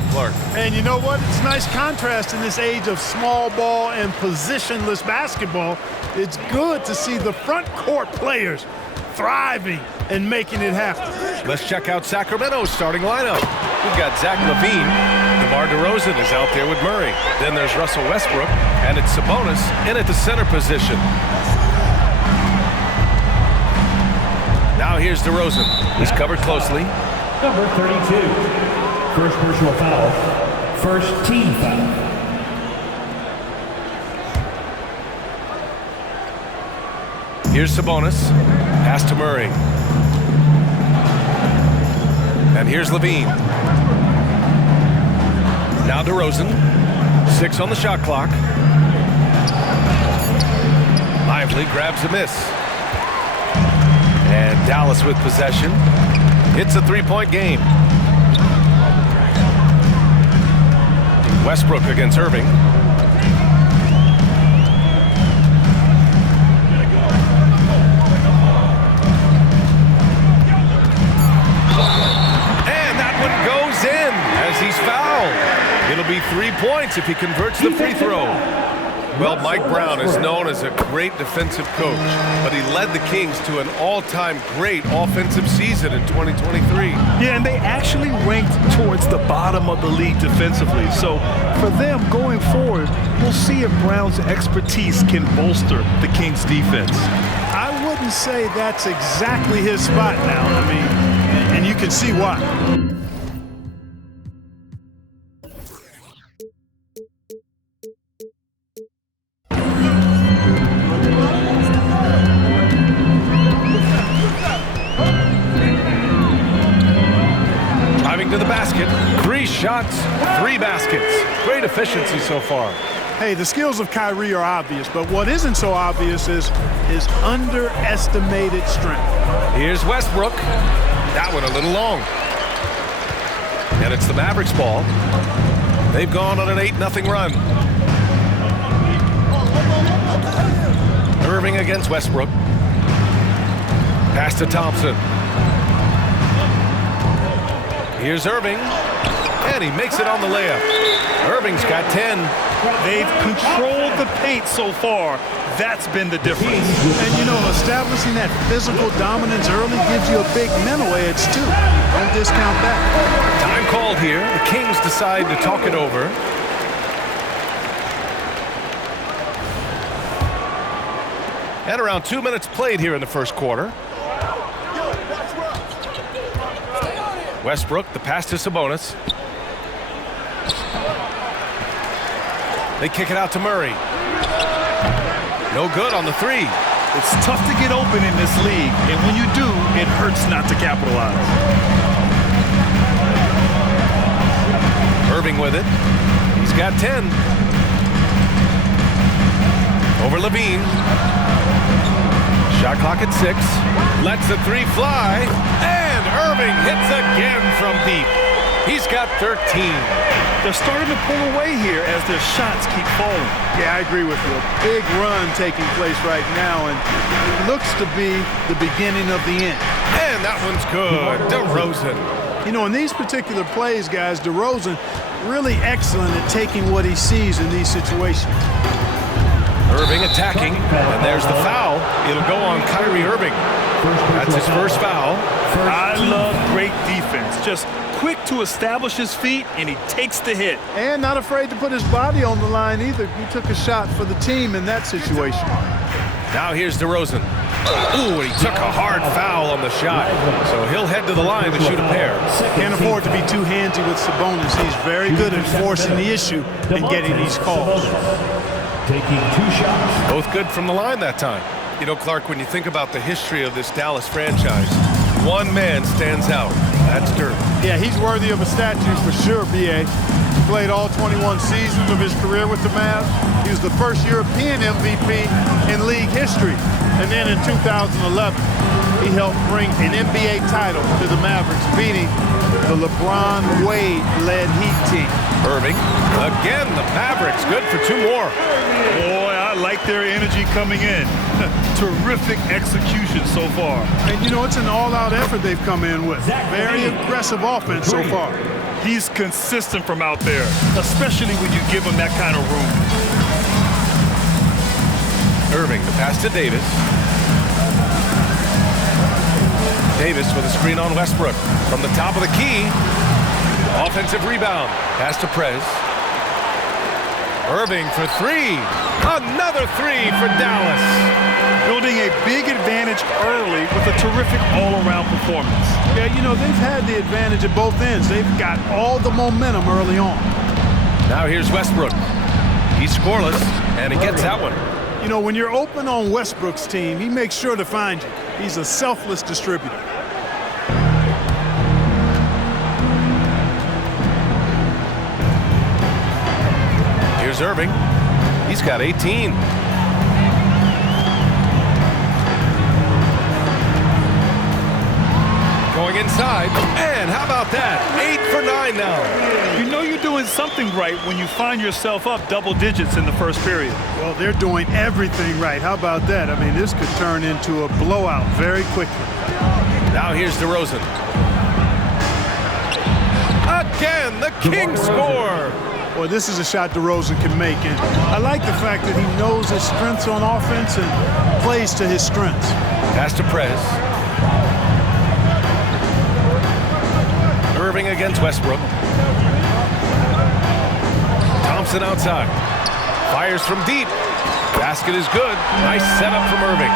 5, Clark. And you know what? It's a nice contrast in this age of small ball and positionless basketball. It's good to see the front court players thriving and making it happen. Let's check out Sacramento's starting lineup. We've got Zach LaVine. DeMar DeRozan is out there with Murray. Then there's Russell Westbrook, and it's Sabonis in at the center position. Now here's DeRozan. He's covered closely. Number 32. First personal foul. First team foul. Here's Sabonis. Pass to Murray. And here's LaVine. Now DeRozan. 6 on the shot clock. Lively grabs a miss. And Dallas with possession. It's a three-point game. Westbrook against Irving. And that one goes in as he's fouled. It'll be 3 points if he converts the free throw. Well, Mike Brown is known as a great defensive coach, but he led the Kings to an all-time great offensive season in 2023. Yeah, and they actually ranked towards the bottom of the league defensively. So for them going forward, we'll see if Brown's expertise can bolster the Kings' defense. I wouldn't say that's exactly his spot now. I mean, and you can see why. To the basket, 3 shots, 3 baskets. Great efficiency so far. Hey, the skills of Kyrie are obvious, but what isn't so obvious is his underestimated strength. Here's Westbrook. That one a little long. And it's the Mavericks ball. They've gone on an 8-0 run. Irving against Westbrook. Pass to Thompson. Here's Irving, and he makes it on the layup. Irving's got 10. They've controlled the paint so far. That's been the difference. And, you know, establishing that physical dominance early gives you a big mental edge, too. Don't discount that. Time called here. The Kings decide to talk it over. And around 2 minutes played here in the first quarter. Westbrook, the pass to Sabonis. They kick it out to Murray. No good on the 3. It's tough to get open in this league, and when you do, it hurts not to capitalize. Irving with it. He's got 10. Over LaVine. Shot clock at 6. Lets the 3 fly. And Irving hits again from deep. He's got 13. They're starting to pull away here as their shots keep falling. Yeah, I agree with you. A big run taking place right now, and it looks to be the beginning of the end. And that one's good. DeRozan. You know, in these particular plays, guys, DeRozan really excellent at taking what he sees in these situations. Irving attacking, and there's the foul. It'll go on Kyrie Irving. That's his first foul. I love great defense. Just quick to establish his feet, and he takes the hit. And not afraid to put his body on the line either. He took a shot for the team in that situation. Now here's DeRozan. Ooh, he took a hard foul on the shot. So he'll head to the line to shoot a pair. Can't afford to be too handsy with Sabonis. He's very good at forcing the issue and getting these calls. Taking 2 shots. Both good from the line that time. You know, Clark, when you think about the history of this Dallas franchise, one man stands out. That's Dirk. Yeah, he's worthy of a statue for sure, B.A. He played all 21 seasons of his career with the Mavs. He was the first European MVP in league history. And then in 2011, he helped bring an NBA title to the Mavericks, beating the LeBron Wade-led Heat team. Irving, again, the Mavericks, good for 2 more. Boy, I like their energy coming in. Terrific execution so far. And, you know, it's an all-out effort they've come in with. Very aggressive offense so far. He's consistent from out there, especially when you give him that kind of room. Irving, the pass to Davis. Davis with a screen on Westbrook. From the top of the key. Offensive rebound. Pass to Prez. Irving for three. Another three for Dallas. Building a big advantage early with a terrific all-around performance. Yeah, you know, they've had the advantage at both ends. They've got all the momentum early on. Now here's Westbrook. He's scoreless, and he gets that one. You know, when you're open on Westbrook's team, he makes sure to find you. He's a selfless distributor. Here's Irving. He's got 18. Going inside, and how about that? 8 for 9 now. You know you're doing something right when you find yourself up double digits in the first period. Well, they're doing everything right. How about that? I mean, this could turn into a blowout very quickly. Now here's DeRozan. Again, the Kings score. Well, this is a shot DeRozan can make, and I like the fact that he knows his strengths on offense and plays to his strengths. Pass to Prez. Irving against Westbrook. Thompson outside. Fires from deep. Basket is good. Nice setup from Irving.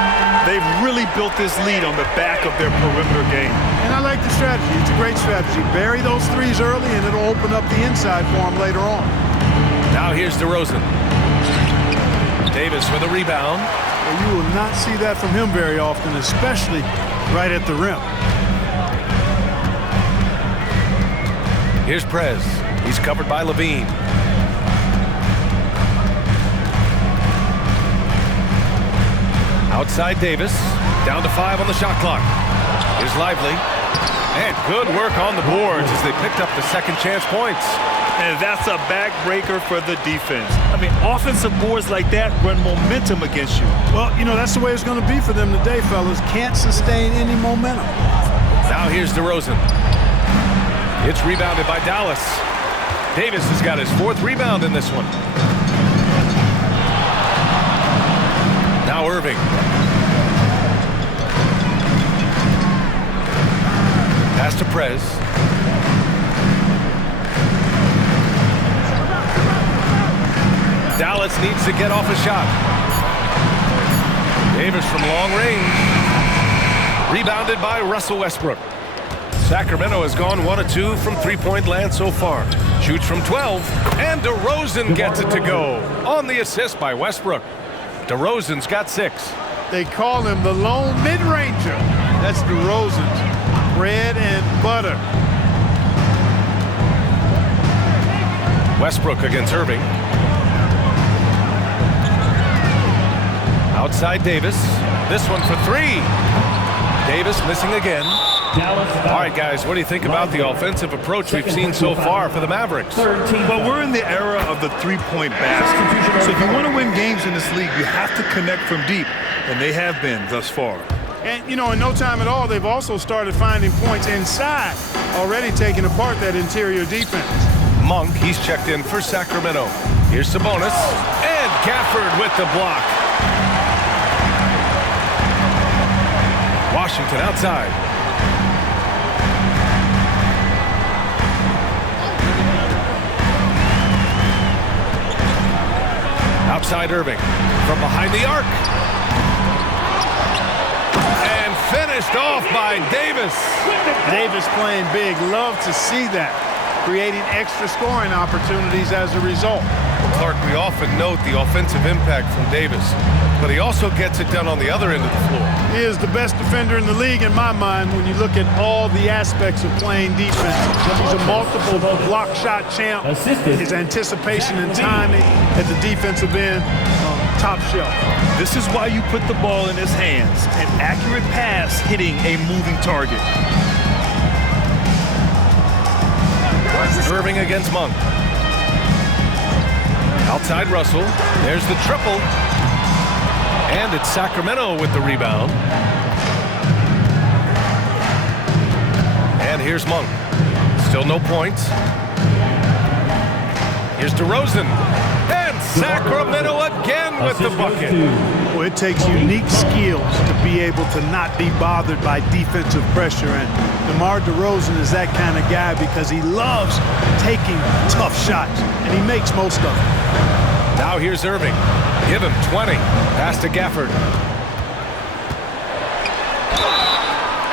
They've really built this lead on the back of their perimeter game. And I like the strategy. It's a great strategy. Bury those threes early, and it'll open up the inside for him later on. Now here's DeRozan. Davis with a rebound. Well, you will not see that from him very often, especially right at the rim. Here's Prez. He's covered by Levine. Outside Davis. Down to 5 on the shot clock. Here's Lively. And good work on the boards as they picked up the second chance points. And that's a backbreaker for the defense. I mean, offensive boards like that run momentum against you. Well, you know, that's the way it's going to be for them today, fellas. Can't sustain any momentum. Now here's DeRozan. It's rebounded by Dallas. Davis has got his 4th rebound in this one. Now Irving. Pass to Prez. Dallas needs to get off a shot. Davis from long range. Rebounded by Russell Westbrook. Sacramento has gone 1 of 2 from three-point land so far. Shoots from 12, and DeRozan gets it to go on the assist by Westbrook. DeRozan's got 6. They call him the lone mid-ranger. That's DeRozan's bread and butter. Westbrook against Irving. Outside Davis. This one for 3. Davis missing again. All right, guys, what do you think about the offensive approach we've seen so far for the Mavericks? Well, we're in the era of the three-point basket. So if you want to win games in this league, you have to connect from deep, and they have been thus far. And, you know, in no time at all, they've also started finding points inside, already taking apart that interior defense. Monk, he's checked in for Sacramento. Here's Sabonis, and Gafford with the block. Washington outside. Outside Irving. From behind the arc. And finished off by Davis. Davis playing big. Love to see that. Creating extra scoring opportunities as a result. Clark, we often note the offensive impact from Davis, but he also gets it done on the other end of the floor. He is the best defender in the league in my mind when you look at all the aspects of playing defense. He's a multiple block shot champ. His anticipation and timing at the defensive end, top shelf. This is why you put the ball in his hands. An accurate pass hitting a moving target. Irving against Monk. Outside Russell. There's the triple. And it's Sacramento with the rebound. And here's Monk. Still no points. Here's DeRozan. And Sacramento again with the bucket. Well, it takes unique skills to be able to not be bothered by defensive pressure. And DeMar DeRozan is that kind of guy because he loves taking tough shots, and he makes most of them. Now here's Irving. Give him 20. Pass to Gafford.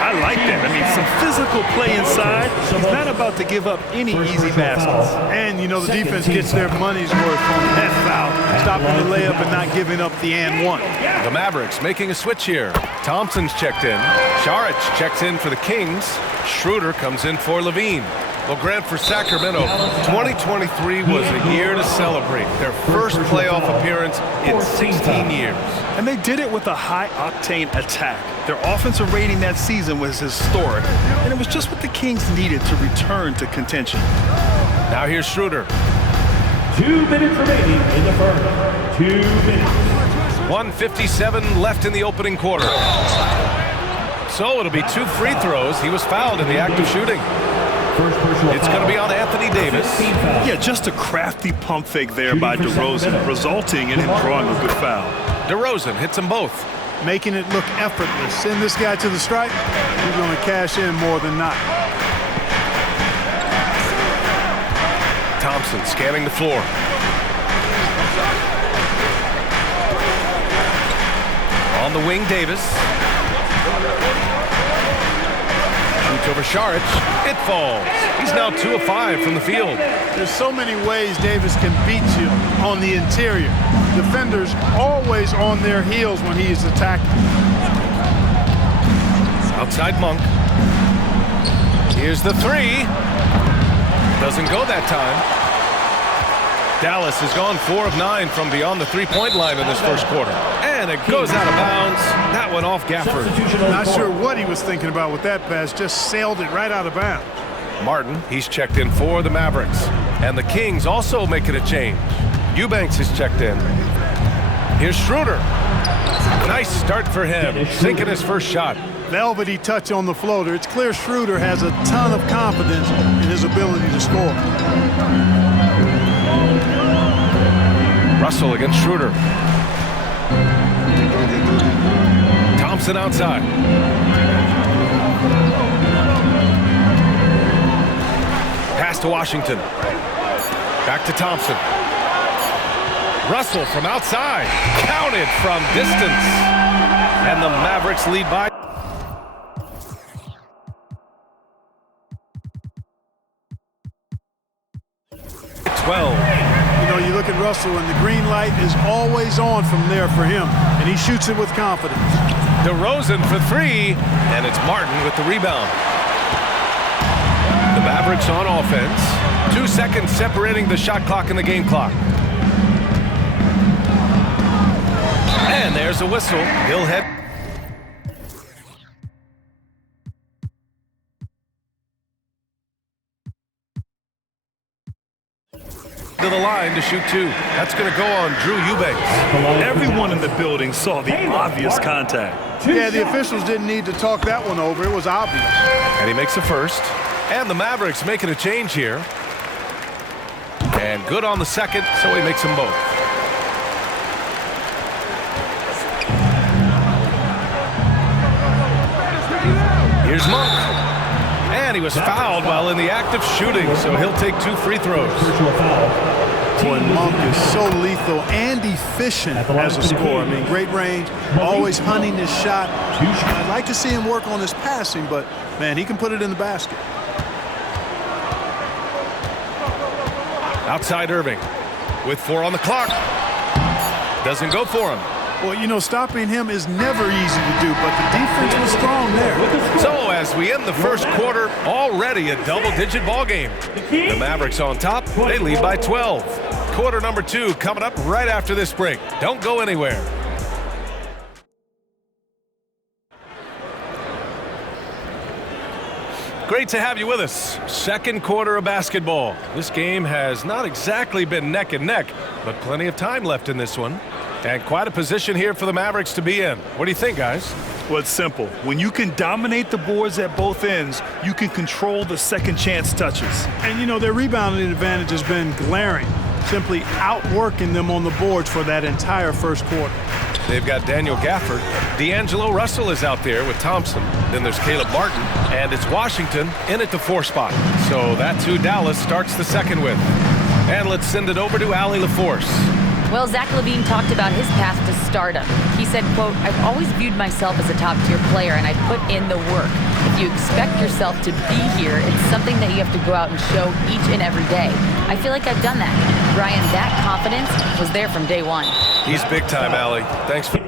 I like that. I mean, some physical play inside. He's not about to give up any easy baskets. And, you know, the defense gets their money's worth on that foul, stopping the layup and not giving up the and one. The Mavericks making a switch here. Thompson's checked in. Saric checks in for the Kings. Schroeder comes in for Levine. Well, Grant, for Sacramento, 2023 was a year to celebrate. Their first playoff appearance in 16 years. And they did it with a high-octane attack. Their offensive rating that season was historic, and it was just what the Kings needed to return to contention. Now here's Schroeder. 2 minutes remaining in the first. 2 minutes. 1:57 left in the opening quarter. So it'll be 2 free throws. He was fouled in the act of shooting. It's going to be on Anthony Davis. Yeah, just a crafty pump fake there by DeRozan, resulting in him drawing a good foul. DeRozan hits them both. Making it look effortless. Send this guy to the stripe, he's going to cash in more than not. Thompson scanning the floor. On the wing, Davis. Shoots over Saric. It falls. He's now 2 of 5 from the field. There's so many ways Davis can beat you on the interior. Defenders always on their heels when he is attacking. Outside Monk. Here's the 3. Doesn't go that time. Dallas has gone 4 of 9 from beyond the three-point line in this first quarter. And it goes out of bounds. That went off Gafford. Not sure what he was thinking about with that pass. Just sailed it right out of bounds. Martin, he's checked in for the Mavericks. And the Kings also making a change. Eubanks is checked in. Here's Schroeder. Nice start for him, sinking his first shot. Velvety touch on the floater. It's clear Schroeder has a ton of confidence in his ability to score. Russell against Schroeder. Thompson outside. Pass to Washington. Back to Thompson. Russell from outside. Counted from distance. And the Mavericks lead by 12. You know, you look at Russell, and the green light is always on from there for him, and he shoots it with confidence. DeRozan for 3, and it's Martin with the rebound. The Mavericks on offense. 2 seconds separating the shot clock and the game clock. And there's a whistle. He'll head to the line to shoot 2. That's going to go on Drew Eubanks. Everyone in the building saw the obvious contact. Yeah, the officials didn't need to talk that one over. It was obvious. And he makes the first. And the Mavericks making a change here. And good on the second, so he makes them both. Here's Monk. And he was fouled while in the act of shooting, so he'll take 2 free throws. Boy, Monk is so lethal and efficient as a scorer. I mean, great range, always hunting his shot. I'd like to see him work on his passing, but, man, he can put it in the basket. Outside Irving with 4 on the clock. Doesn't go for him. Well, you know, stopping him is never easy to do, but the defense was strong there. So as we end the first quarter, already a double-digit ball game. The Mavericks on top. They lead by 12. Quarter number 2 coming up right after this break. Don't go anywhere. Great to have you with us. Second quarter of basketball. This game has not exactly been neck and neck, but plenty of time left in this one. And quite a position here for the Mavericks to be in. What do you think, guys? Well, it's simple. When you can dominate the boards at both ends, you can control the second chance touches. And, you know, their rebounding advantage has been glaring, simply outworking them on the boards for that entire first quarter. They've got Daniel Gafford. D'Angelo Russell is out there with Thompson. Then there's Caleb Martin. And it's Washington in at the 4 spot. So that's who Dallas starts the second with. And let's send it over to Allie LaForce. Well, Zach LaVine talked about his path to stardom. He said, quote, "I've always viewed myself as a top-tier player, and I put in the work. If you expect yourself to be here, it's something that you have to go out and show each and every day. I feel like I've done that." Brian, that confidence was there from day one. He's big time, Allie. Thanks for...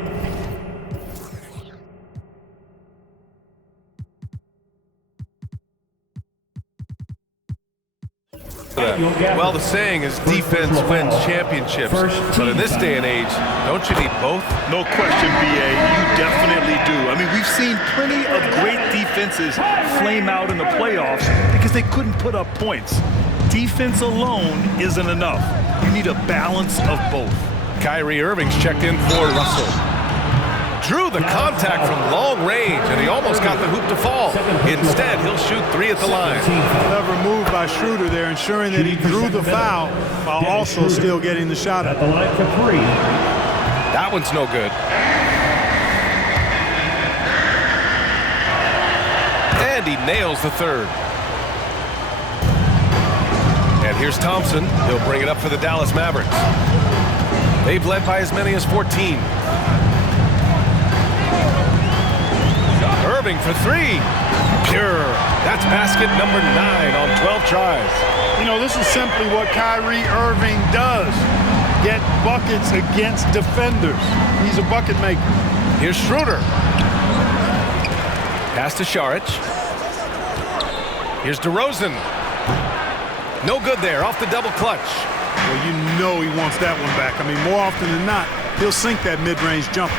Well, the saying is defense wins championships. But in this day and age, don't you need both? No question, B.A. You definitely do. I mean, we've seen plenty of great defenses flame out in the playoffs because they couldn't put up points. Defense alone isn't enough. You need a balance of both. KYRIE Irving's checked in for Russell. Drew the contact from long range, and he almost got the hoop to fall. Instead, he'll shoot 3 at the line. Clever move by Schroeder there, ensuring that he drew the foul while also still getting the shot At up. the line for 3. That one's no good. And he nails the third. And here's Thompson. He'll bring it up for the Dallas Mavericks. They've led by as many as 14. Irving for 3. Pure. That's basket number 9 on 12 tries. You know, this is simply what KYRIE Irving does. Get buckets against defenders. He's a bucket maker. Here's Schroeder. Pass to Šarić. Here's DeRozan. No good there, off the double clutch. Well, you know he wants that one back. I mean, more often than not, he'll sink that mid-range jumper.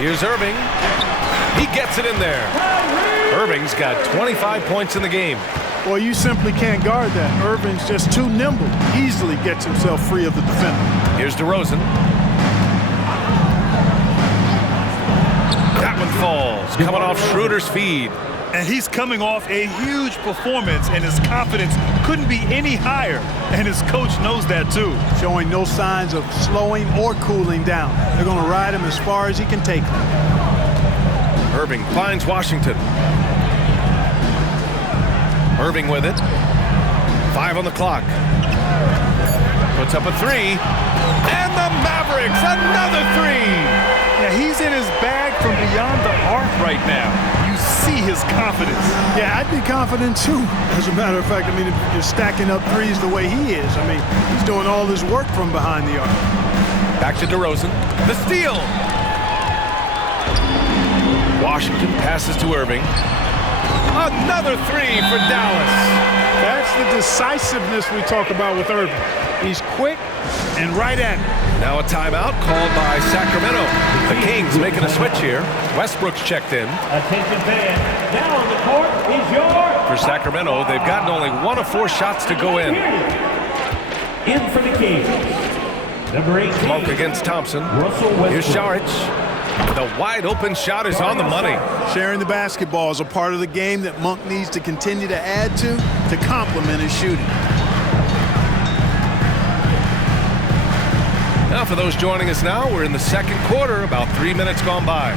Here's Irving. He gets it in there. Irving's got 25 points in the game. Well, you simply can't guard that. Irving's just too nimble. Easily gets himself free of the defender. Here's DeRozan. That one falls, coming off Schroeder's feed. And he's coming off a huge performance, and his confidence couldn't be any higher. And his coach knows that, too. Showing no signs of slowing or cooling down. They're going to ride him as far as he can take him. Irving finds Washington. Irving with it. 5 on the clock. Puts up a 3. And the Mavericks, another 3. Yeah, he's in his bag from beyond the arc right now. You see his confidence. Yeah, I'd be confident too. As a matter of fact, I mean, if you're stacking up threes the way he is, I mean, he's doing all his work from behind the arc. Back to DeRozan. The steal. Washington passes to Irving. Another 3 for Dallas. That's the decisiveness we talk about with Irving. He's quick and right at it. Now a timeout called by Sacramento. The Kings making a switch here. Westbrook's checked in. Attention fans, now on the court is your... For Sacramento, they've gotten only 1 of 4 shots to go in. In for the Kings. Number 18. Monk against Thompson. Russell Westbrook. Here's Šarić. The wide open shot is on the money. Sharing the basketball is a part of the game that Monk needs to continue to add to complement his shooting. Now for those joining us now, we're in the second quarter, about 3 minutes gone by.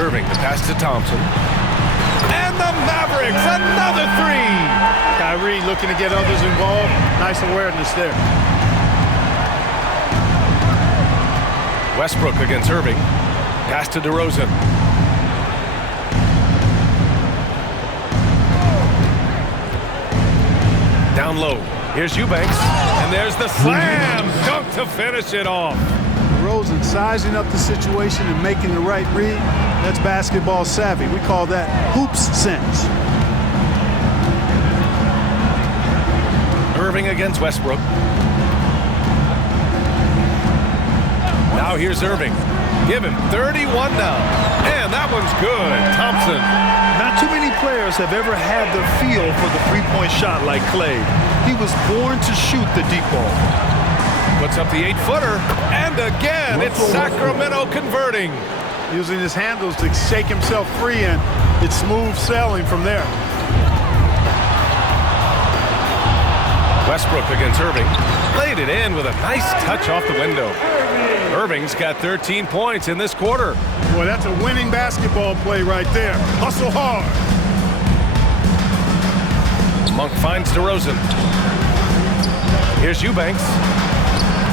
Irving, the pass to Thompson. And the Mavericks, another 3. KYRIE looking to get others involved. Nice awareness there. Westbrook against Irving. Pass to DeRozan. Down low. Here's Eubanks. And there's the slam dunk to finish it off. DeRozan sizing up the situation and making the right read. That's basketball savvy. We call that hoops sense. Irving against Westbrook. Now here's Irving. Give him 31 now. And that one's good. Thompson. Not too many players have ever had the feel for the three-point shot like Clay. He was born to shoot the deep ball. Puts up the 8-footer, and again, it's Sacramento converting. Using his handles to shake himself free, and it's smooth sailing from there. Westbrook against Irving. Laid it in with a nice touch off the window. Irving's got 13 points in this quarter. Boy, that's a winning basketball play right there. Hustle hard. Monk finds DeRozan. Here's Eubanks.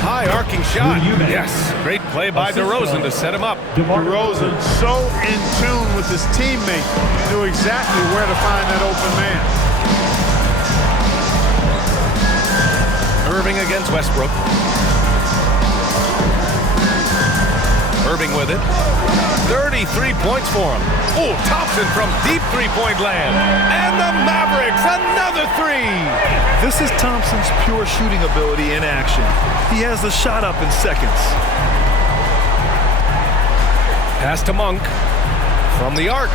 High arcing shot. Yes, great play by DeRozan to set him up. DeRozan so in tune with his teammate, knew exactly where to find that open man. Irving against Westbrook. Irving with it. 33 points for him. Oh, Thompson from deep three-point land. And the Mavericks, another three. This is Thompson's pure shooting ability in action. He has the shot up in seconds. Pass to Monk from the arc.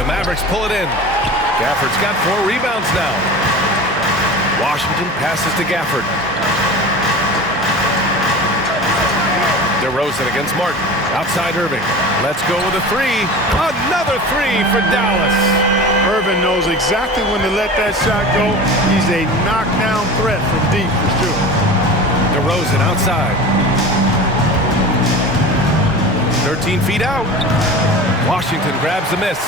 The Mavericks pull it in. Gafford's got 4 rebounds now. Washington passes to Gafford. DeRozan against Martin. Outside Irving. Let's go with a 3. Another 3 for Dallas. Irving knows exactly when to let that shot go. He's a knockdown threat from deep for sure. DeRozan outside. 13 feet out. Washington grabs the miss.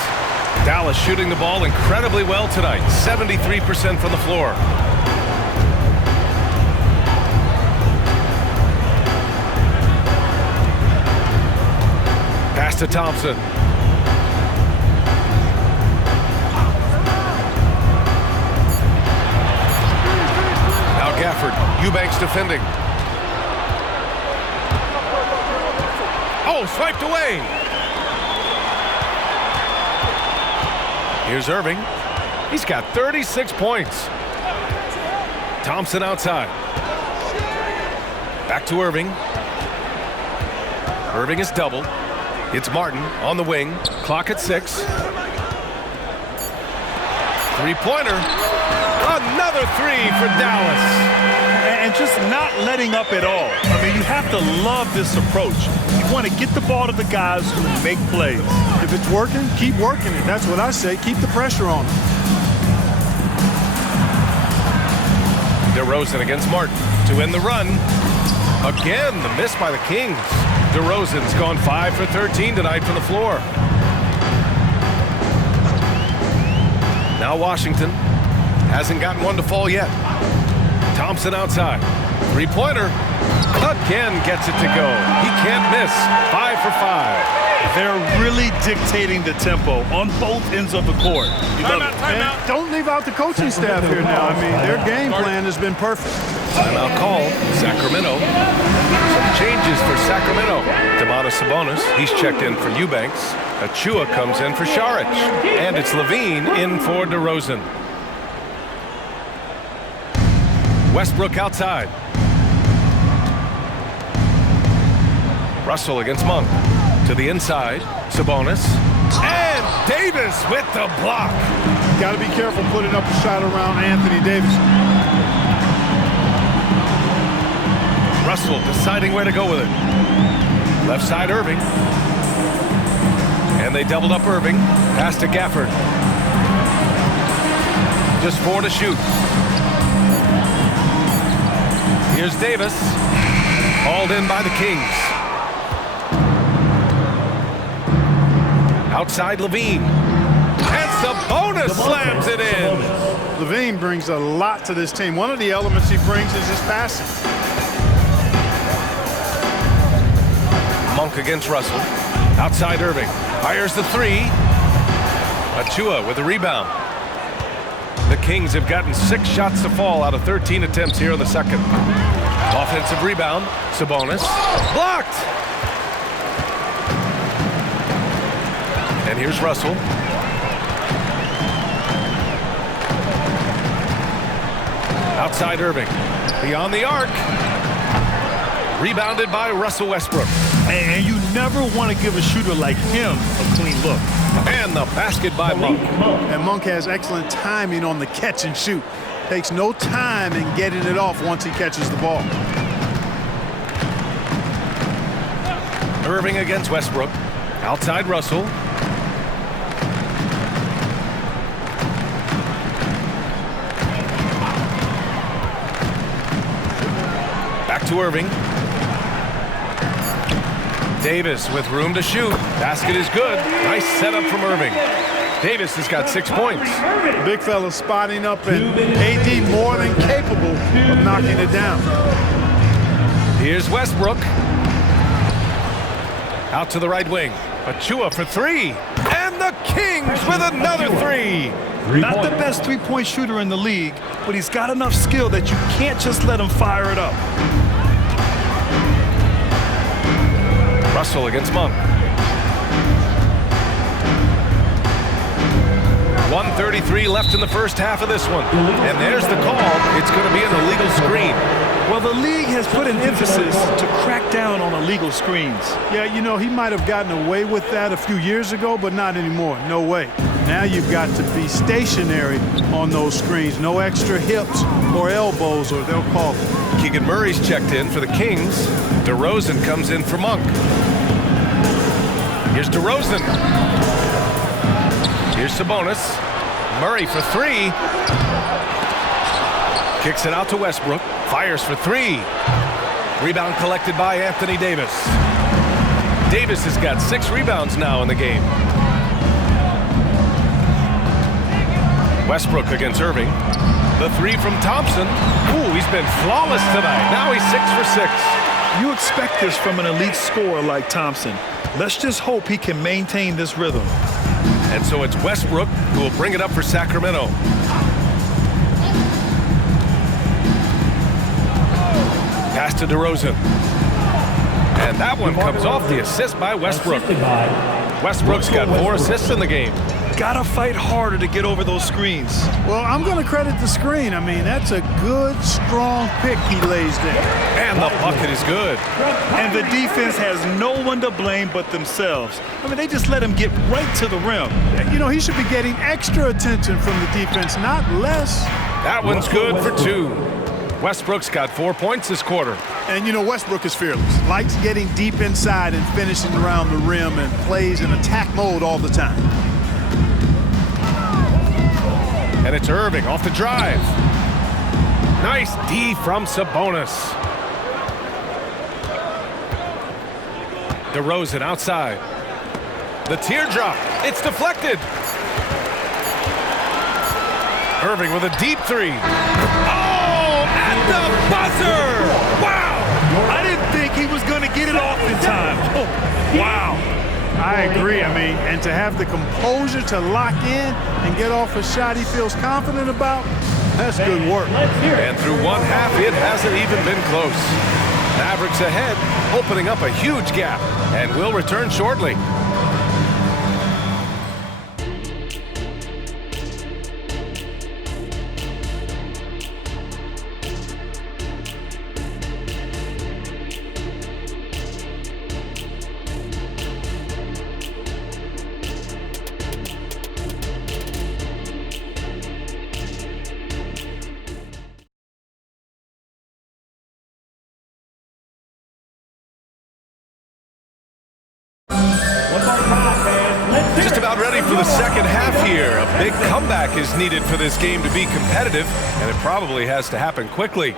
Dallas shooting the ball incredibly well tonight. 73% from the floor. Pass to Thompson. Now Gafford. Eubanks defending. Oh, swiped away. Here's Irving. He's got 36 points. Thompson outside. Back to Irving. Irving is doubled. It's Martin on the wing. Clock at 6. Three-pointer. Another 3 for Dallas. And just not letting up at all. I mean, you have to love this approach. You want to get the ball to the guys who make plays. If it's working, keep working it. That's what I say. Keep the pressure on him. DeRozan against Martin to end the run. Again, the miss by the Kings. DeRozan's gone 5 for 13 tonight from the floor. Now Washington hasn't gotten one to fall yet. Thompson outside. Three-pointer. Again gets it to go. He can't miss. 5 for 5. They're really dictating the tempo on both ends of the court. And don't leave out the coaching staff here now. I mean, their game plan has been perfect. Timeout call. Sacramento. Some changes for Sacramento. Domantas Sabonis, he's checked in for Eubanks. Achua comes in for Saric. And it's Levine in for DeRozan. Westbrook outside. Russell against Monk. To the inside. Sabonis. And Davis with the block. Got to be careful putting up a shot around Anthony Davis. Russell deciding where to go with it. Left side Irving. And they doubled up Irving. Pass to Gafford. Just 4 to shoot. Here's Davis. Hauled in by the Kings. Outside Levine. And Sabonis slams it in. Levine brings a lot to this team. One of the elements he brings is his passing. Monk against Russell. Outside Irving. Fires the 3. Achua with the rebound. The Kings have gotten 6 shots to fall out of 13 attempts here in the second. Offensive rebound. Sabonis. Blocked! And here's Russell. Outside Irving. Beyond the arc. Rebounded by Russell Westbrook. And you never want to give a shooter like him a clean look. And the basket by Monk. And Monk has excellent timing on the catch and shoot. Takes no time in getting it off once he catches the ball. Irving against Westbrook. Outside Russell. Back to Irving. Davis with room to shoot. Basket is good. Nice setup from Irving. Davis has got 6 points. The big fella spotting up, and AD more than capable of knocking it down. Here's Westbrook. Out to the right wing. Achua for three. And the Kings with another three. Not the best three-point shooter in the league, but he's got enough skill that you can't just let him fire it up. Russell against Monk. 1:33 left in the first half of this one. And there's the call. It's going to be an illegal screen. Well, the league has put an emphasis to crack down on illegal screens. Yeah, you know, he might have gotten away with that a few years ago, but not anymore. No way. Now you've got to be stationary on those screens. No extra hips or elbows, or they'll call it. Keegan Murray's checked in for the Kings. DeRozan comes in for Monk. Here's DeRozan. Here's Sabonis. Murray for three. Kicks it out to Westbrook. Fires for three. Rebound collected by Anthony Davis. Davis has got 6 rebounds now in the game. Westbrook against Irving. The three from Thompson. Ooh, he's been flawless tonight. Now he's 6 for 6. You expect this from an elite scorer like Thompson. Let's just hope he can maintain this rhythm. And so it's Westbrook who will bring it up for Sacramento. Pass to DeRozan. And that one comes off the assist by Westbrook. Westbrook's got 4 assists in the game. Gotta fight harder to get over those screens. Well, I'm going to credit the screen. I mean, that's a good, strong pick he lays there. And the bucket is good. And the defense has no one to blame but themselves. I mean, they just let him get right to the rim. You know, he should be getting extra attention from the defense, not less. That one's good for 2. Westbrook's got 4 points this quarter. And, you know, Westbrook is fearless. Likes getting deep inside and finishing around the rim and plays in attack mode all the time. And it's Irving off the drive. Nice D from Sabonis. DeRozan outside. The teardrop. It's deflected. Irving with a deep three. Oh, at the buzzer! Wow! I didn't think he was going to get it off in time. Oh, wow. I agree. I mean, and to have the composure to lock in and get off a shot he feels confident about, that's good work. And through one half, it hasn't even been close. Mavericks ahead, opening up a huge gap, and will return shortly. Just about ready for the second half here. A big comeback is needed for this game to be competitive, and it probably has to happen quickly.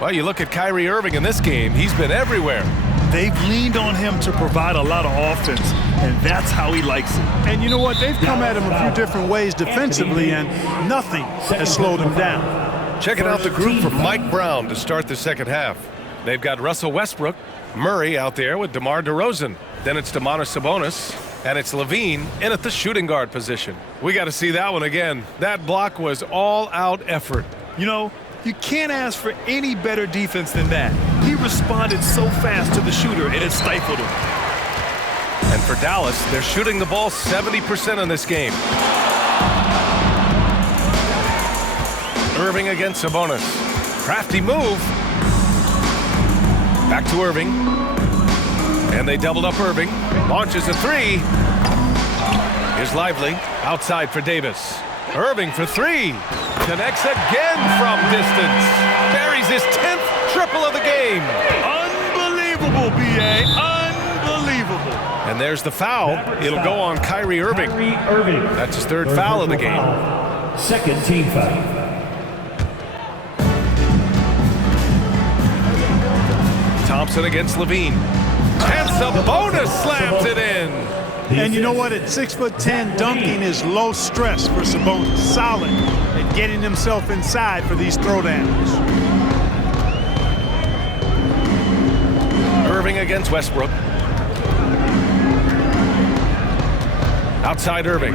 Well, you look at Kyrie Irving in this game, he's been everywhere. They've leaned on him to provide a lot of offense, and that's how he likes it. And you know what? They've come at him a few different ways defensively, and nothing has slowed him down. Checking out the group for Mike Brown to start the second half. They've got Russell Westbrook, Murray out there with DeMar DeRozan. Then it's Domantas Sabonis, and it's Levine in at the shooting guard position. We got to see that one again. That block was all-out effort. You know, you can't ask for any better defense than that. He responded so fast to the shooter, and it stifled him. And for Dallas, they're shooting the ball 70% in this game. Irving against Sabonis. Crafty move. Back to Irving. And they doubled up Irving. Launches a three. Here's Lively. Outside for Davis. Irving for three. Connects again from distance. Buries his 10th triple of the game. Unbelievable, B.A. Unbelievable. And there's the foul. It'll go on KYRIE Irving. KYRIE Irving. That's his third foul of the game. Foul. Second team foul. Thompson against Levine. And Sabonis slams it in. And you know what? At 6'10", dunking is low stress for Sabonis. Solid at getting himself inside for these throwdowns. Irving against Westbrook. Outside Irving.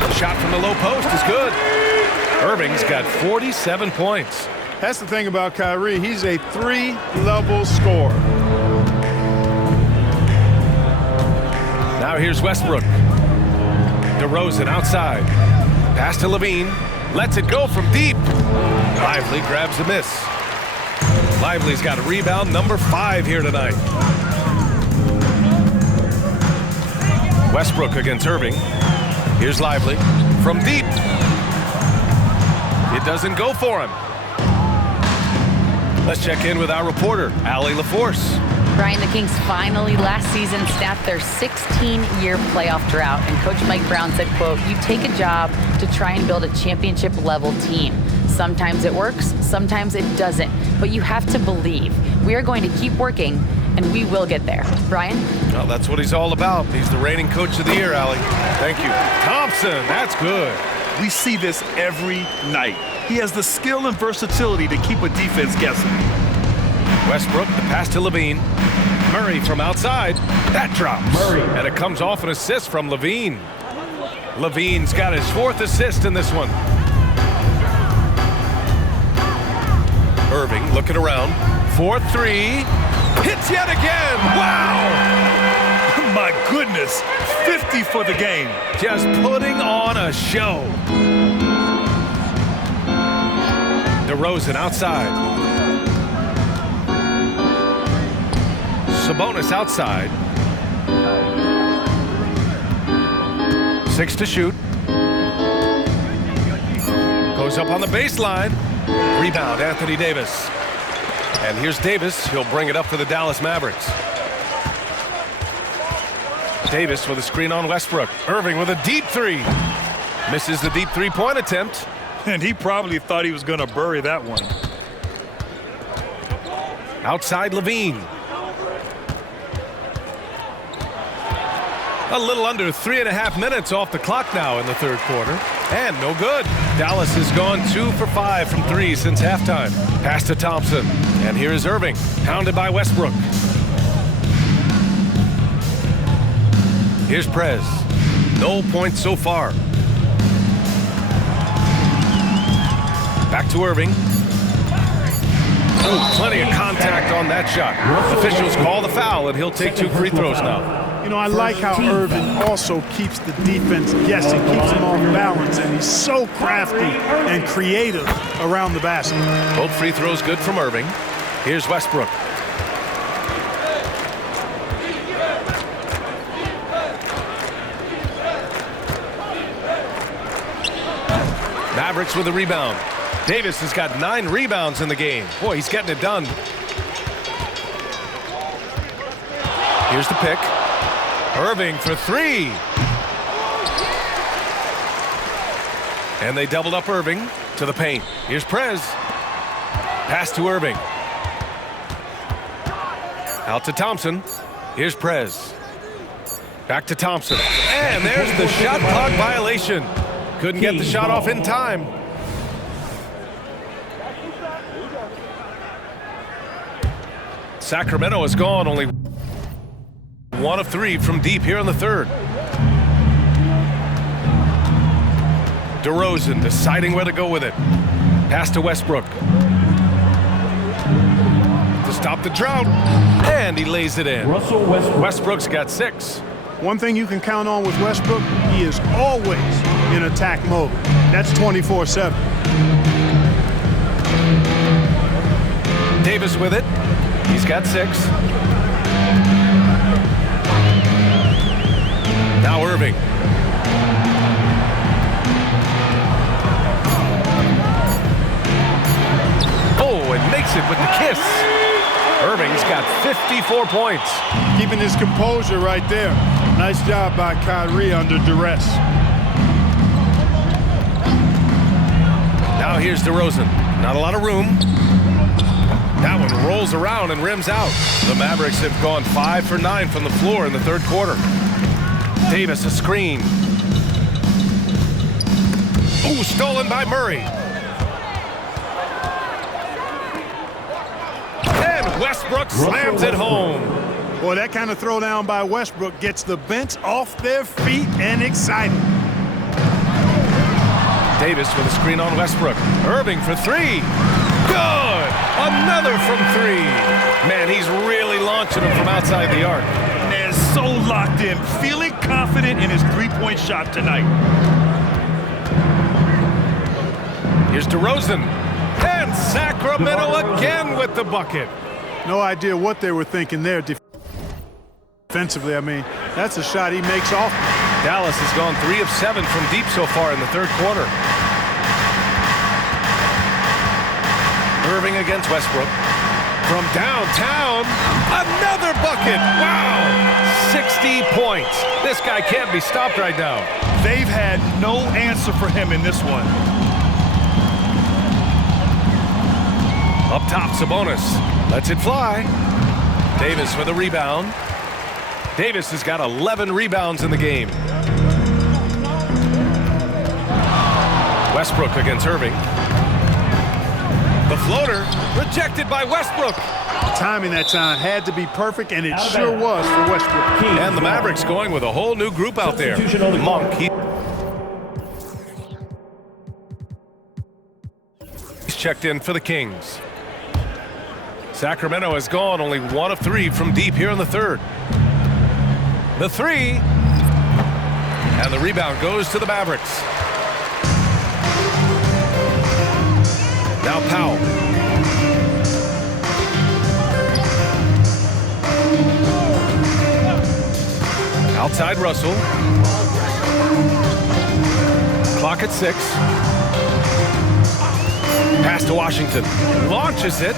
The shot from the low post is good. Irving's got 47 points. That's the thing about Kyrie. He's a three-level scorer. Now here's Westbrook. DeRozan outside. Pass to Levine. Lets it go from deep. Lively grabs the miss. Lively's got a rebound, number 5 here tonight. Westbrook against Irving. Here's Lively. From deep. It doesn't go for him. Let's check in with our reporter, Allie LaForce. Brian, the Kings finally last season snapped their 16-year playoff drought, and Coach Mike Brown said, quote, "You take a job to try and build a championship-level team. Sometimes it works, sometimes it doesn't, but you have to believe. We are going to keep working, and we will get there." Brian? Well, that's what he's all about. He's the reigning coach of the year, Allie. Thank you. Thompson, that's good. We see this every night. He has the skill and versatility to keep a defense guessing. Westbrook, the pass to Levine. Murray from outside. That drops. Murray. And it comes off an assist from Levine. Levine's got his 4th assist in this one. Irving looking around. 4-3. Hits yet again. Wow! My goodness, 50 for the game. Just putting on a show. DeRozan outside. Sabonis outside. 6 to shoot. Goes up on the baseline. Rebound, Anthony Davis. And here's Davis. He'll bring it up for the Dallas Mavericks. Davis with a screen on Westbrook. Irving with a deep 3. Misses the deep 3-point attempt. And he probably thought he was going to bury that one. Outside Levine. A little under 3.5 minutes off the clock now in the third quarter. And no good. Dallas has gone 2 for 5 from 3 since halftime. Pass to Thompson. And here is Irving. Pounded by Westbrook. Here's Prez. No points so far. Back to Irving. Ooh, plenty of contact on that shot. Officials call the foul, and he'll take 2 free throws now. You know, I like how Irving also keeps the defense guessing, keeps them off balance, and he's so crafty and creative around the basket. Both free throws good from Irving. Here's Westbrook. Mavericks with a rebound. Davis has got 9 rebounds in the game. Boy, he's getting it done. Here's the pick. Irving for 3. And they doubled up Irving to the paint. Here's Prez. Pass to Irving. Out to Thompson. Here's Prez. Back to Thompson. And there's the shot clock violation. Couldn't get the shot off in time. Sacramento has gone only 1 of 3 from deep here in the third. DeRozan deciding where to go with it. Pass to Westbrook. To stop the drought. And he lays it in. Russell Westbrook. Westbrook's got 6. One thing you can count on with Westbrook, he is always in attack mode. That's 24/7. Davis with it. He's got 6. Now Irving. it with the kiss. Irving's got 54 points. Keeping his composure right there. Nice job by KYRIE under duress. Now here's DeRozan. Not a lot of room. That one rolls around and rims out. The Mavericks have gone 5 for 9 from the floor in the third quarter. Davis, a screen. Ooh, stolen by Murray. And Westbrook slams it home. Boy, that kind of throwdown by Westbrook gets the bench off their feet and excited. Davis with a screen on Westbrook. Irving for three. Good! Another from three. Man, he's really launching him from outside the arc. And so locked in, feeling confident in his three-point shot tonight. Here's DeRozan. And Sacramento again with the bucket. No idea what they were thinking there defensively. I mean, that's a shot he makes off. Dallas has gone 3 of 7 from deep so far in the third quarter. Irving against Westbrook. From downtown, another bucket. Wow, 60 points. This guy can't be stopped right now. They've had no answer for him in this one. Up top, Sabonis lets it fly. Davis with a rebound. Davis has got 11 rebounds in the game. Westbrook against Irving. The floater rejected by Westbrook. Timing that time had to be perfect, and it sure was for Westbrook. And the Mavericks going with a whole new group out there. Monk, he's checked in for the Kings. Sacramento has gone only 1 of 3 from deep here in the third. The three. And the rebound goes to the Mavericks. Now Powell. Outside Russell. Clock at 6. Pass to Washington. Launches it.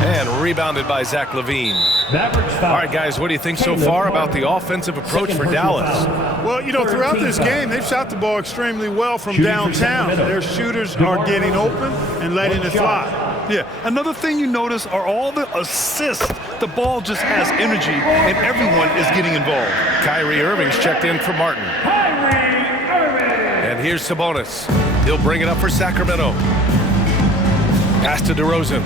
And rebounded by Zach LaVine. All right, guys, what do you think so far about the offensive approach for Dallas? Well, you know, throughout this game, they've shot the ball extremely well from downtown. Their shooters are getting open and letting it fly. Yeah, another thing you notice are all the assists. The ball just has energy, and everyone is getting involved. KYRIE Irving's checked in for Martin. And here's Sabonis. He'll bring it up for Sacramento. Pass to DeRozan.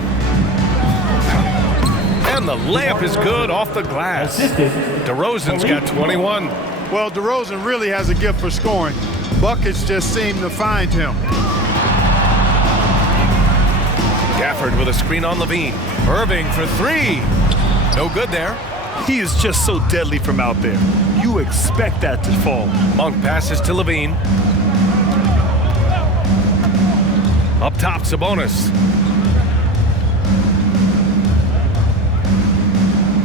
And the layup is good off the glass. DeRozan's got 21. Well, DeRozan really has a gift for scoring. Buckets just seem to find him. Gafford with a screen on LaVine. Irving for three. No good there. He is just so deadly from out there. You expect that to fall. Monk passes to LaVine. Up top, Sabonis.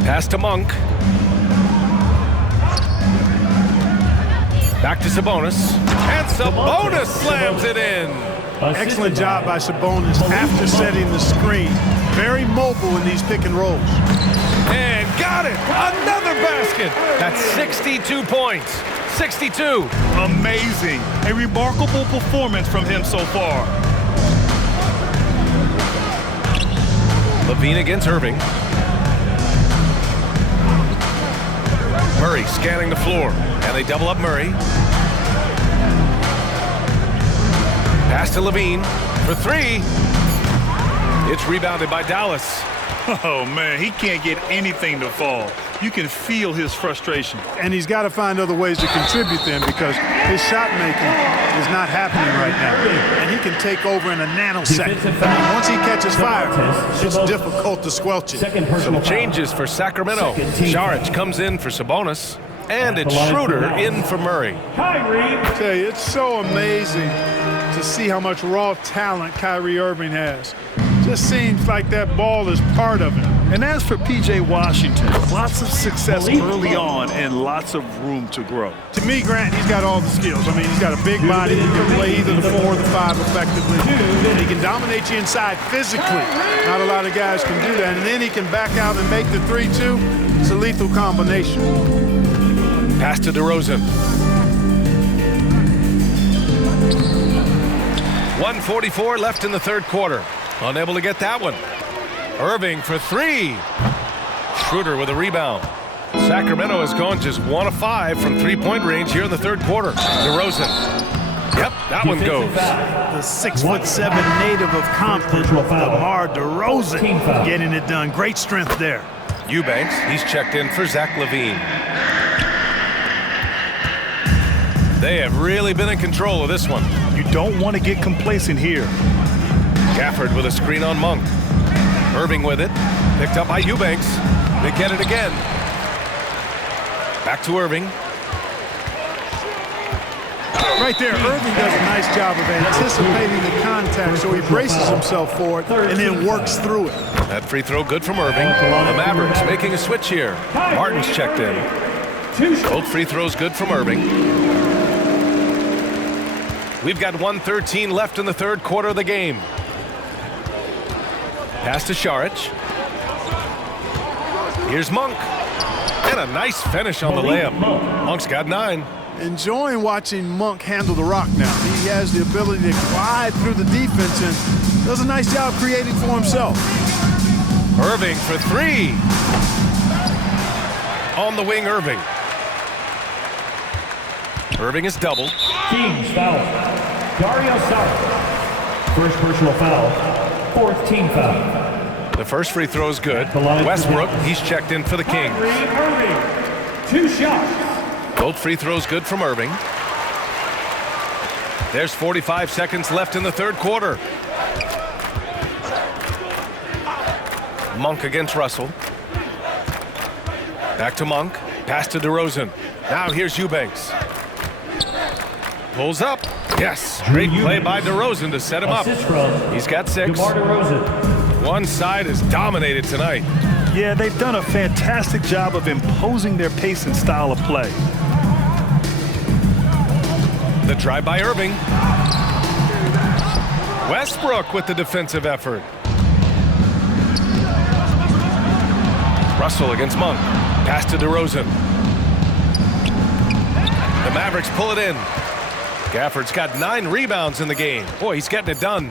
Pass to Monk. Back to Sabonis. And Sabonis slams it in. Excellent job by Sabonis after setting the screen. Very mobile in these pick and rolls. And got it. Another basket. That's 62 points. 62. Amazing. A remarkable performance from him so far. LaVine against Irving. Murray scanning the floor, and they double up Murray. Pass to LaVine for three. It's rebounded by Dallas. Oh, man, he can't get anything to fall. You can feel his frustration. And he's got to find other ways to contribute then, because his shot making is not happening right now. And he can take over in a nanosecond. Once he catches fire, it's difficult to squelch it. Some changes for Sacramento. Saric comes in for Sabonis, and it's Schroeder in for Murray. I tell you, it's so amazing to see how much raw talent KYRIE Irving has. Just seems like that ball is part of him. And as for P.J. Washington, lots of success early on and lots of room to grow. To me, Grant, he's got all the skills. I mean, he's got a big body. He can play either the 4 or the 5 effectively. He can dominate you inside physically. Not a lot of guys can do that. And then he can back out and make the 3-2. It's a lethal combination. Pass to DeRozan. 1:44 left in the third quarter. Unable to get that one. Irving for 3. Schroeder with a rebound. Sacramento has gone just 1 of 5 from three-point range here in the third quarter. DeRozan. Yep, that one goes. The 6'7" native of Compton, DeMar DeRozan, getting it done. Great strength there. Eubanks, he's checked in for Zach LaVine. They have really been in control of this one. You don't want to get complacent here. Gafford with a screen on Monk. Irving with it. Picked up by Eubanks. They get it again. Back to Irving. Right there, Irving does a nice job of anticipating the contact, so he braces himself for it and then works through it. That free throw good from Irving. The Mavericks making a switch here. Martin's checked in. Both free throws good from Irving. We've got 1:13 left in the third quarter of the game. Pass to Šarić. Here's Monk. And a nice finish on the layup. Monk's got 9. Enjoying watching Monk handle the rock now. He has the ability to glide through the defense and does a nice job creating for himself. Irving for 3. On the wing, Irving. Irving is doubled. Kings foul. Dario Saric. First personal foul. 4th team foul. The first free throw is good. Westbrook, he's checked in for the Kings. KYRIE Irving. 2 shots. Both free throws good from Irving. There's 45 seconds left in the third quarter. Monk against Russell. Back to Monk. Pass to DeRozan. Now here's Eubanks. Pulls up. Yes. Great play by DeRozan to set him up. He's got 6. DeMar DeRozan. One side is dominated tonight. Yeah, they've done a fantastic job of imposing their pace and style of play. The drive by Irving. Westbrook with the defensive effort. Russell against Monk. Pass to DeRozan. The Mavericks pull it in. Gafford's got 9 rebounds in the game. Boy, he's getting it done.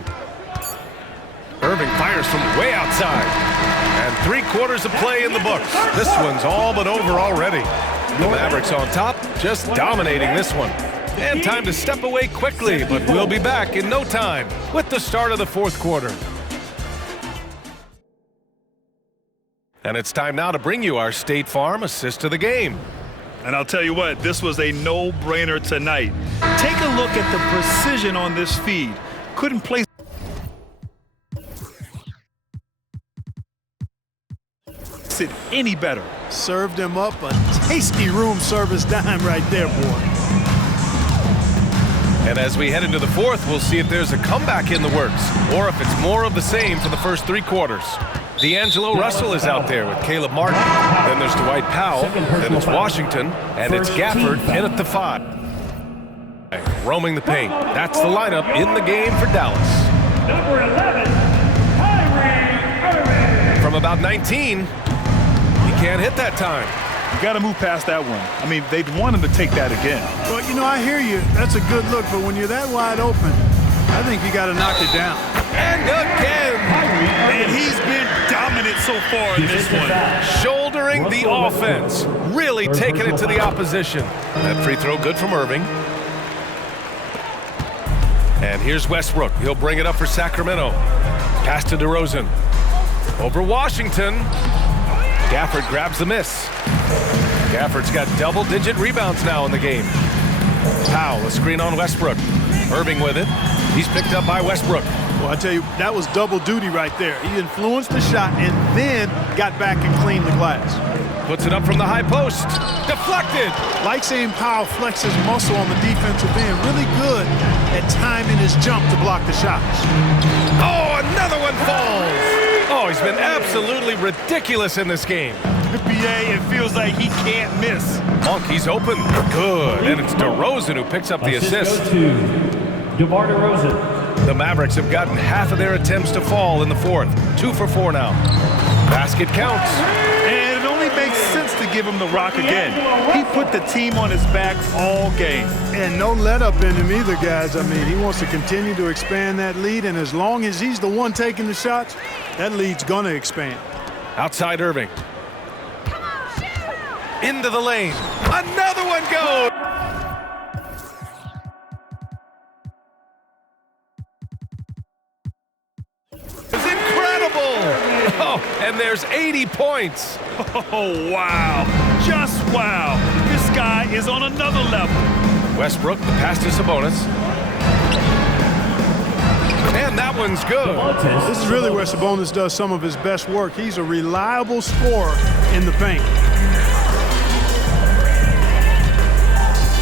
Irving fires from way outside. And 3/4 of play in the books. This one's all but over already. The Mavericks on top, just dominating this one. And time to step away quickly, but we'll be back in no time with the start of the fourth quarter. And it's time now to bring you our State Farm assist of the game. And I'll tell you what, this was a no-brainer tonight. Take a look at the precision on this feed. Couldn't place it any better. Served him up a tasty room service dime right there, boy. And as we head into the fourth, we'll see if there's a comeback in the works or if it's more of the same for the first 3 quarters. D'Angelo Russell is out there with Caleb Martin. Then there's Dwight Powell. Then it's Washington. And it's Gafford in at the 5. Roaming the paint. That's the lineup in the game for Dallas. Number 11, KYRIE Irving. From about 19, he can't hit that time. You got to move past that one. I mean, they'd want him to take that again. Well, you know, I hear you. That's a good look, but when you're that wide open, I think you got to knock it down. And again. And he's been dominant so far in this one. Shouldering the offense. Really taking it to the opposition. That free throw good from Irving. And here's Westbrook. He'll bring it up for Sacramento. Pass to DeRozan. Over Washington. Gafford grabs the miss. Gafford's got double-digit rebounds now in the game. Powell, a screen on Westbrook. Irving with it. He's picked up by Westbrook. Well, I tell you, that was double duty right there. He influenced the shot and then got back and cleaned the glass. Puts it up from the high post. Deflected. Like seeing Powell flex his muscle on the defensive end. Really good at timing his jump to block the shots. Oh, another one falls. Oh, he's been absolutely ridiculous in this game. BA, it feels like he can't miss. Monk, he's open. Good. And it's DeRozan who picks up the assist. Go to DeMar DeRozan. The Mavericks have gotten half of their attempts to fall in the fourth. 2 for 4 now. Basket counts. And it only makes sense to give him the rock again. He put the team on his back all game. And no let up in him either, guys. I mean, he wants to continue to expand that lead, and as long as he's the one taking the shots, that lead's gonna expand. Outside Irving. Into the lane. Another one goes. It's incredible. Oh, and there's 80 points. Oh, wow. Just wow. This guy is on another level. Westbrook, the pass to Sabonis. And that one's good. This is really where Sabonis does some of his best work. He's a reliable scorer in the paint.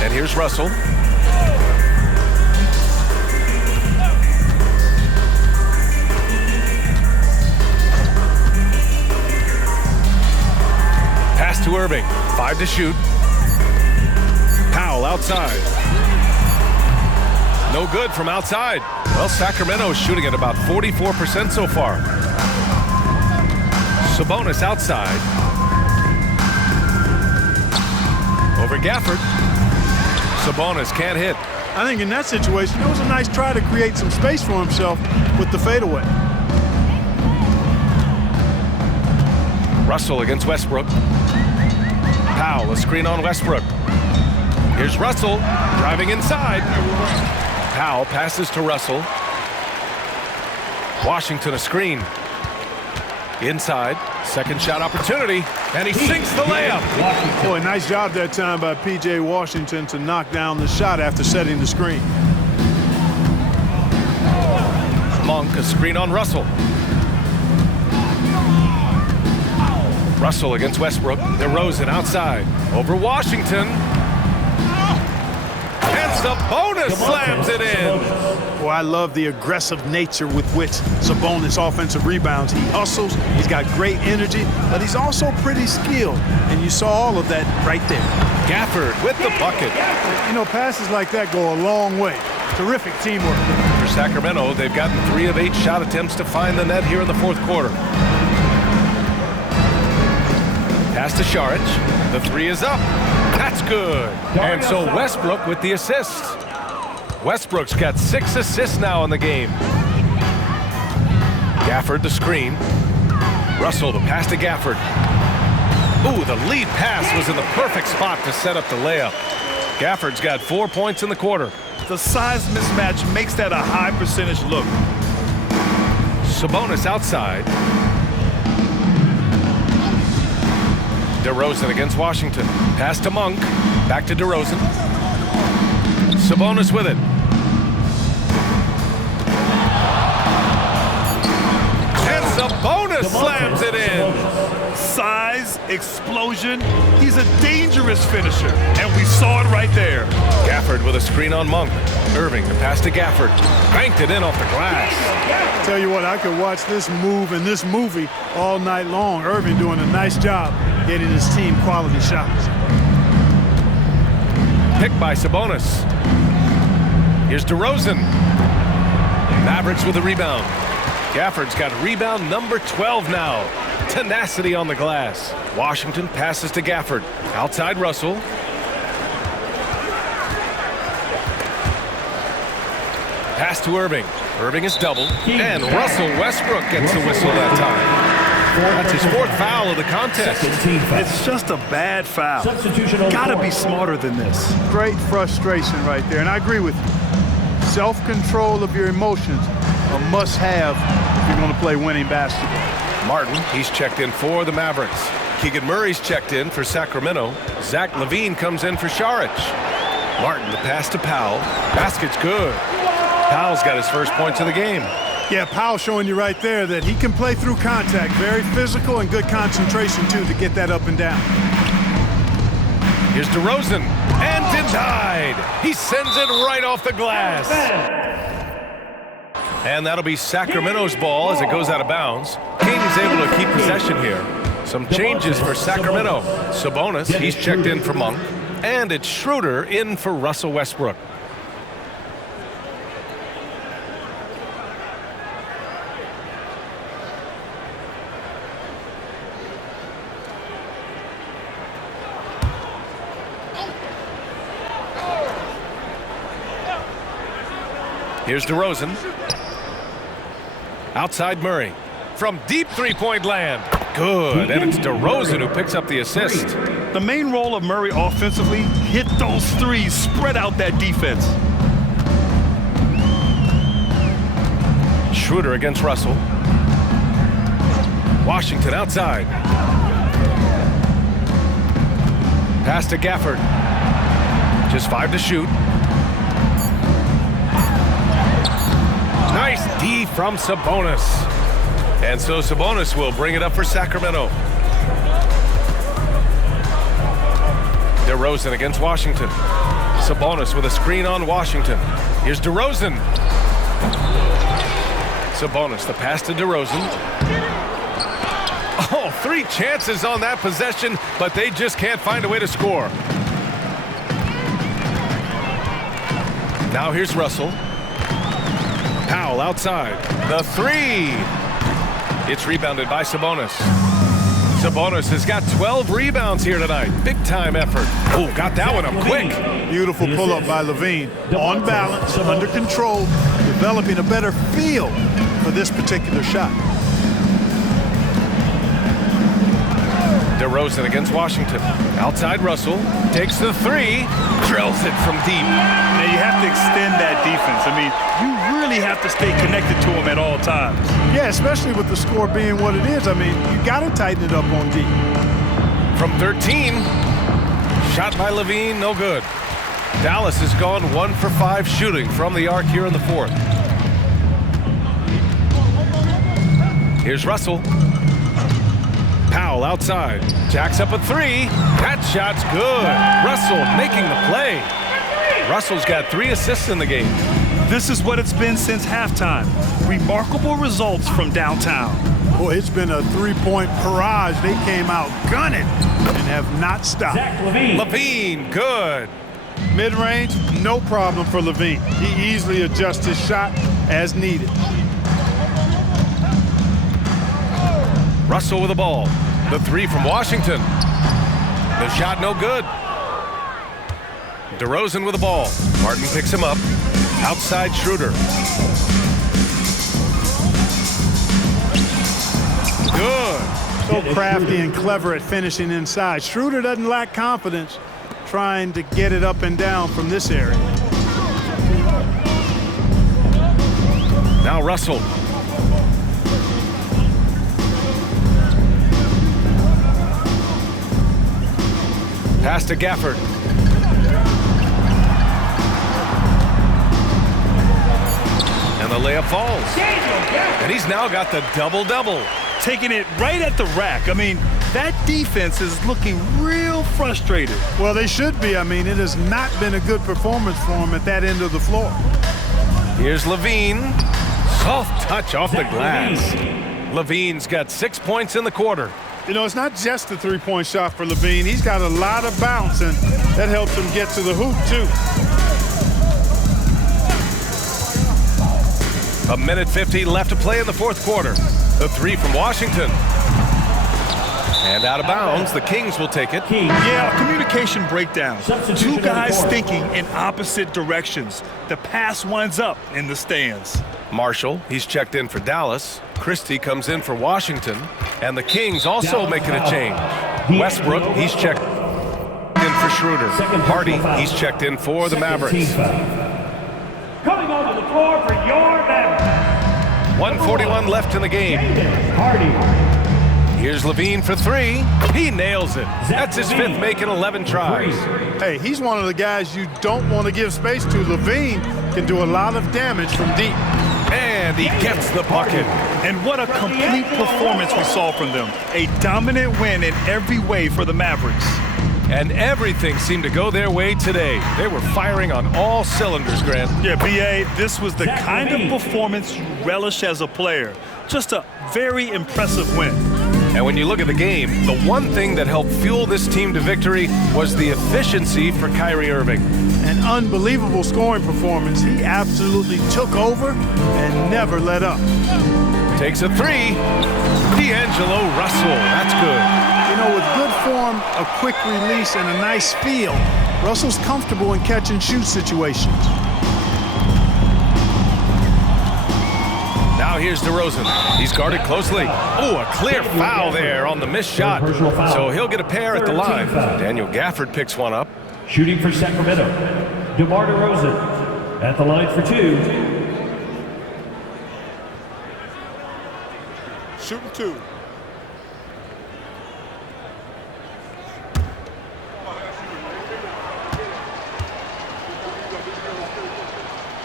And here's Russell. Pass to Irving. 5 to shoot. Powell outside. No good from outside. Well, Sacramento's shooting at about 44% so far. Sabonis outside. Over Gafford. Sabonis can't hit. I think in that situation, it was a nice try to create some space for himself with the fadeaway. Russell against Westbrook. Powell, a screen on Westbrook. Here's Russell driving inside. Powell passes to Russell. Washington a screen. Inside, second shot opportunity, and he sinks the layup. Boy, nice job that time by P.J. Washington to knock down the shot after setting the screen. Monk, a screen on Russell. Russell against Westbrook. DeRozan outside. Over Washington. And Sabonis slams it in. Boy, I love the aggressive nature with which Sabonis offensive rebounds. He hustles, he's got great energy, but he's also pretty skilled. And you saw all of that right there. Gafford with the bucket. You know, passes like that go a long way. Terrific teamwork. For Sacramento, they've gotten 3 of 8 shot attempts to find the net here in the fourth quarter. Pass to Šarić. The 3 is up. That's good. And so Westbrook with the assist. Westbrook's got 6 assists now in the game. Gafford the screen. Russell the pass to Gafford. Ooh, the lead pass was in the perfect spot to set up the layup. Gafford's got 4 points in the quarter. The size mismatch makes that a high percentage look. Sabonis outside. DeRozan against Washington. Pass to Monk. Back to DeRozan. Sabonis with it. And Sabonis slams it in. Size, explosion. He's a dangerous finisher, and we saw it right there. Gafford with a screen on Monk. Irving, the pass to Gafford. Banked it in off the glass. Tell you what, I could watch this move and this movie all night long. Irving doing a nice job getting his team quality shots. Picked by Sabonis. Here's DeRozan. Mavericks with a rebound. Gafford's got rebound number 12 now. Tenacity on the glass. Washington passes to Gafford. Outside Russell. Pass to Irving. Irving is doubled. And Russell Westbrook gets the whistle that time. That's his 4th foul of the contest. It's just a bad foul. Gotta be smarter than this. Great frustration right there, and I agree with you. Self-control of your emotions, a must-have if you're going to play winning basketball. Martin, he's checked in for the Mavericks. Keegan Murray's checked in for Sacramento. Zach LaVine comes in for Šarić. Martin, the pass to Powell. Basket's good. Powell's got his first points of the game. Yeah, Powell showing you right there that he can play through contact. Very physical and good concentration, too, to get that up and down. Here's DeRozan. And denied. He sends it right off the glass. And that'll be Sacramento's ball as it goes out of bounds. Kane is able to keep possession here. Some changes for Sacramento. Sabonis, he's checked in for Monk. And it's Schroeder in for Russell Westbrook. Here's DeRozan. Outside Murray. From deep three-point land. Good. And it's DeRozan who picks up the assist. The main role of Murray offensively, hit those threes, spread out that defense. Schroeder against Russell. Washington outside. Pass to Gafford. Just 5 to shoot. Nice D from Sabonis. And so Sabonis will bring it up for Sacramento. DeRozan against Washington. Sabonis with a screen on Washington. Here's DeRozan. Sabonis, the pass to DeRozan. Oh, 3 chances on that possession, but they just can't find a way to score. Now here's Russell. Powell outside. The 3. It's rebounded by Sabonis. Sabonis has got 12 rebounds here tonight. Big time effort. Oh, got that one up quick. Beautiful pull-up by Levine. On balance, under control, developing a better feel for this particular shot. DeRozan against Washington. Outside Russell. Takes the 3. Drills it from deep. Now you have to extend that defense. I mean, you really have to stay connected to him at all times. Yeah, especially with the score being what it is. I mean, you got to tighten it up on D. From 13. Shot by Levine, no good. Dallas has gone 1 for 5 shooting from the arc here in the 4th. Here's Russell. Powell outside. Jacks up a 3. That shot's good. Russell making the play. Russell's got 3 assists in the game. This is what it's been since halftime. Remarkable results from downtown. Boy, it's been a 3-point barrage. They came out gunning and have not stopped. Levine, good. Mid-range, no problem for Levine. He easily adjusts his shot as needed. Russell with the ball. The 3 from Washington. The shot no good. DeRozan with the ball. Martin picks him up. Outside Schroeder. Good. So crafty and clever at finishing inside. Schroeder doesn't lack confidence trying to get it up and down from this area. Now Russell. Pass to Gafford. And the layup falls. And he's now got the double-double. Taking it right at the rack. I mean, that defense is looking real frustrated. Well, they should be. I mean, it has not been a good performance for him at that end of the floor. Here's Levine. Soft touch off the glass. Levine's got 6 points in the quarter. You know, it's not just a 3-point shot for Levine. He's got a lot of bounce, and that helps him get to the hoop, too. A minute 50 left to play in the 4th quarter. The 3 from Washington. And out of bounds, the Kings will take it. Yeah, communication breakdown. 2 guys thinking in opposite directions. The pass winds up in the stands. Marshall, he's checked in for Dallas. Christie comes in for Washington. And the Kings also making a change. Westbrook, he's checked in for Schroeder. Hardy, he's checked in for the Mavericks. Coming onto the floor for your Mavericks. 1:41 left in the game. Here's Levine for 3. He nails it. That's his 5th make in 11 tries. Hey, he's one of the guys you don't want to give space to. Levine can do a lot of damage from deep. And he gets the bucket. And what a complete performance we saw from them. A dominant win in every way for the Mavericks. And everything seemed to go their way today. They were firing on all cylinders, Grant. Yeah, B.A., this was the kind of performance you relish as a player. Just a very impressive win. And when you look at the game, the one thing that helped fuel this team to victory was the efficiency for KYRIE IRVING. An unbelievable scoring performance. He absolutely took over and never let up. Takes a three. D'Angelo Russell. That's good. You know, with good form, a quick release, and a nice feel, Russell's comfortable in catch-and-shoot situations. Now here's DeRozan. He's guarded closely. Oh, a clear foul there on the missed shot. So he'll get a pair at the line. Daniel Gafford picks one up. Shooting for Sacramento, DeMar DeRozan at the line for 2. Shooting 2.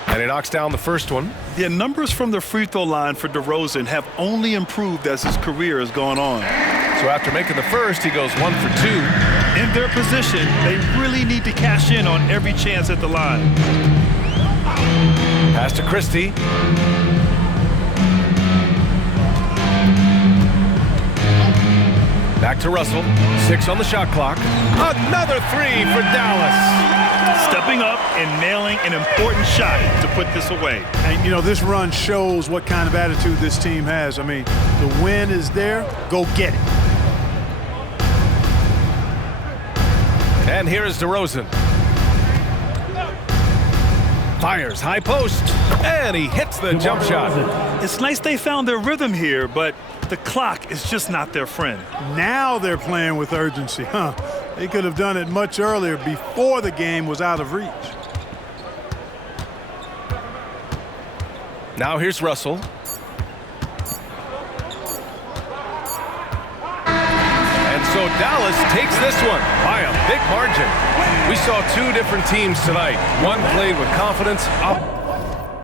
And he knocks down the first one. The numbers from the free throw line for DeRozan have only improved as his career has gone on. So after making the first, he goes 1 for 2. In their position, they really need to cash in on every chance at the line. Pass to Christie. Back to Russell. 6 on the shot clock. Another 3 for Dallas. Stepping up and nailing an important shot to put this away. And, you know, this run shows what kind of attitude this team has. I mean, the win is there. Go get it. And here is DeRozan. Fires high post. And he hits the jump shot. It's nice they found their rhythm here, but the clock is just not their friend. Now they're playing with urgency, huh? They could have done it much earlier, before the game was out of reach. Now here's Russell. And so Dallas takes this one by a big margin. We saw 2 different teams tonight. One played with confidence, up